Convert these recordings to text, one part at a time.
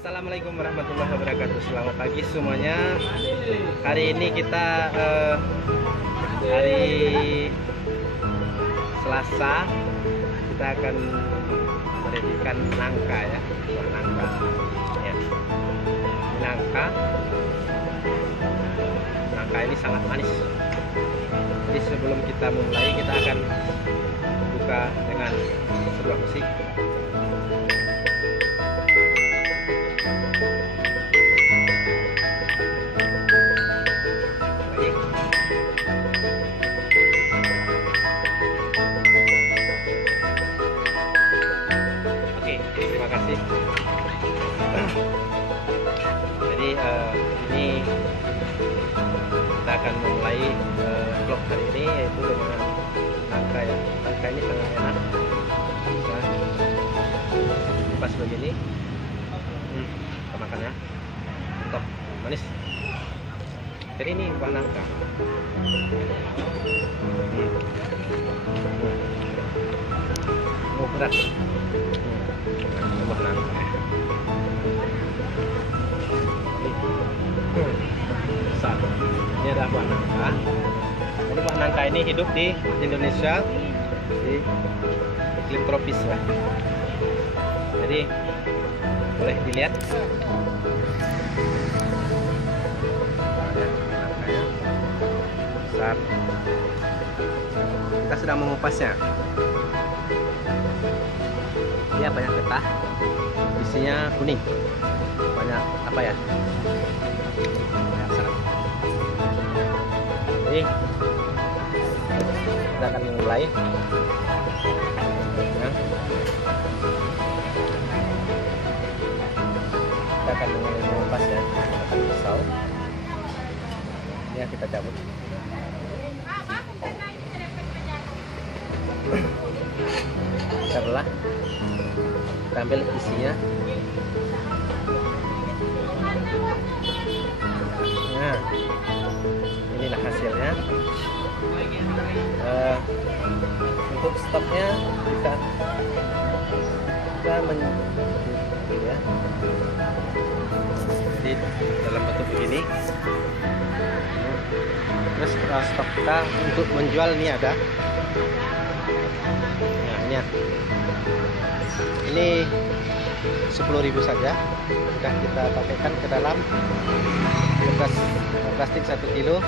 Assalamualaikum warahmatullahi wabarakatuh. Selamat pagi semuanya. Hari ini kita hari Selasa. Kita akan mendirikan nangka ya, buah nangka. Ya. Nangka. Nangka ini sangat manis. Jadi sebelum kita mulai, kita akan buka dengan sebuah musik. Terima kasih. Jadi ini kita akan memulai vlog hari ini yaitu dengan nangka ya. Nangka ini sangat enak. Bisa pas begini. Kita makan ya. Mantap, manis. Jadi ini buah nangka. Oh, berat. Buah nangka. Besar. Ini adalah buah nangka. Jadi buah nangka ini hidup di Indonesia di iklim tropis ya. Jadi boleh dilihat. Nangkanya besar. Kita sedang mengupasnya. Dia banyak getah, isinya kuning, banyak apa ya? Banyak serat. Jadi kita akan mulai. Ya. Kita akan mulai mengupas ya, menggunakan pisau. Ini kita cabut. Kita belah. Kita ambil isinya. Nah, inilah hasilnya. Untuk stoknya bisa ya. Jadi dalam bentuk begini. Terus stok kita untuk menjual ini ada. Nah, ini ya. Ini 10.000 saja. Sudah kita pakaikan ke dalam bekas plastik 1 kilo.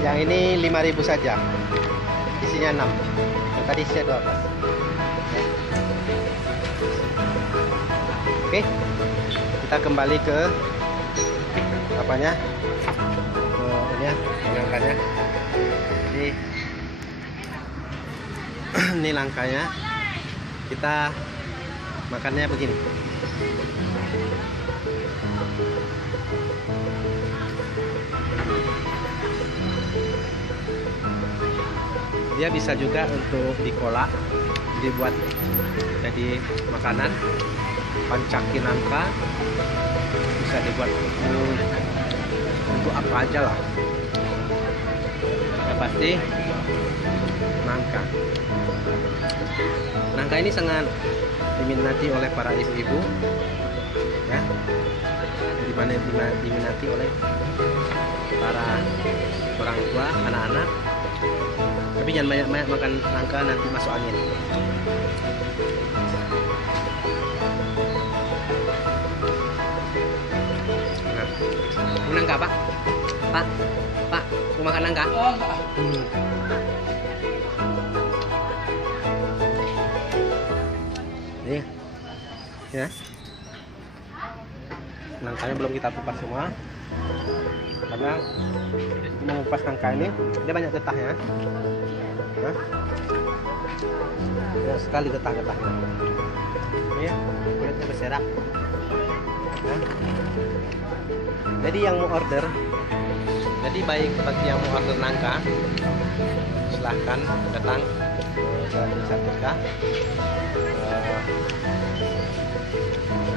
Yang ini 5.000 saja. Isinya 6. Yang tadi isinya 12. Ya. Oke. Kita kembali ke apanya? Ini ya, nangkanya. Ini nangkanya. Kita makannya begini. Dia bisa juga untuk diolah, dibuat jadi makanan. Pancaki nangka bisa dibuat untuk apa aja lah. Yang pasti nangka. Nangka ini sangat diminati oleh para ibu-ibu, ya, dimana diminati oleh para orang tua, anak-anak. Tapi jangan banyak-banyak makan nangka, nanti masuk angin. Nah, mau nangka pak? Pak, mau makan nangka? Oh, enggak. Nih, ya, nangkanya belum kita kupas semua karena mengupas nangka ini dia banyak getahnya. Nah, banyak sekali getah-getahnya. Ini ya, kulitnya berserak. Nah, jadi yang mau order, jadi baik bagi yang mau order nangka, silahkan datang ke Jalan Sartika.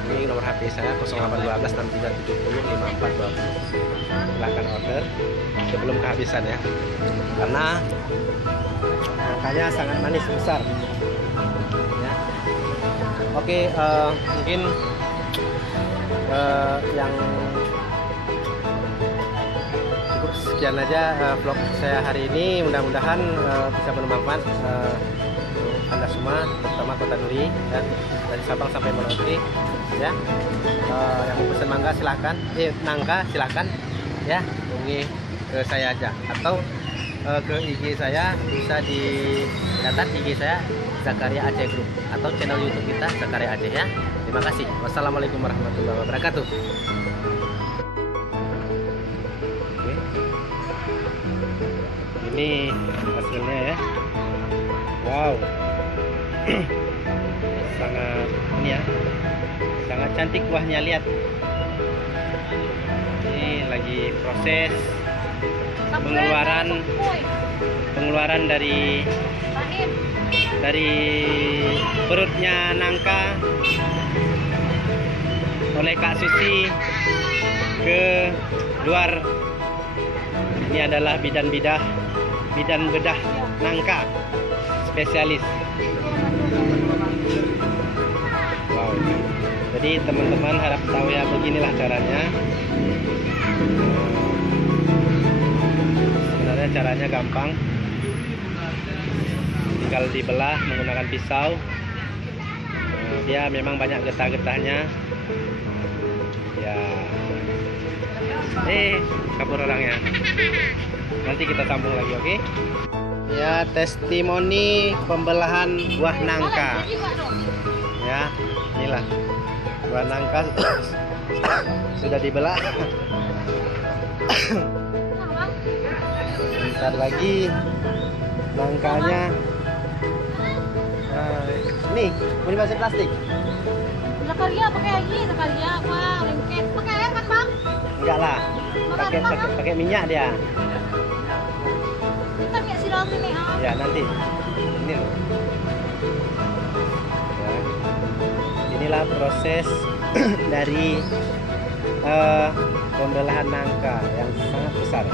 Ini nomor HP saya 0812 6370 5420. Silahkan order sebelum kehabisan ya, karena nangkanya sangat manis besar ya. Oke, mungkin yang cukup sekian aja vlog saya hari ini. Mudah-mudahan bisa bermanfaat untuk Anda semua, terutama Kota Duri ya, dari Sabang sampai Merauke ya. Yang mau pesan mangga silahkan, nangka silahkan ya, hubungi ke saya aja atau ke IG saya, bisa dicatat IG saya Zakaria Aceh Group atau channel YouTube kita Zakaria Aceh ya. Terima kasih. Wassalamualaikum warahmatullahi wabarakatuh. Oke. Ini hasilnya ya. Wow. Sangat ini ya. Sangat cantik buahnya, lihat. Ini lagi proses pengeluaran dari perutnya nangka oleh Kak Susi ke luar. Ini adalah bidan bedah nangka spesialis. Wow. Jadi teman-teman harap tahu ya, beginilah caranya. Sebenarnya caranya gampang, tinggal dibelah menggunakan pisau. Dia memang banyak getah-getahnya ya. Kabur orangnya. Nanti kita sambung lagi, oke? Ya, testimoni pembelahan buah nangka ya. Inilah buah nangka sudah dibelah. Bentar lagi nangkanya. Nih, mau dimasukin plastik? Zakaria pakai lagi, Zakaria apa? Lengket. Pakai air kan, Bang? Enggak lah. Pakai minyak dia. Kita minyak siram ini, Ya, nanti. Ini loh. Ya. Inilah proses dari pembelahan nangka yang sangat besar.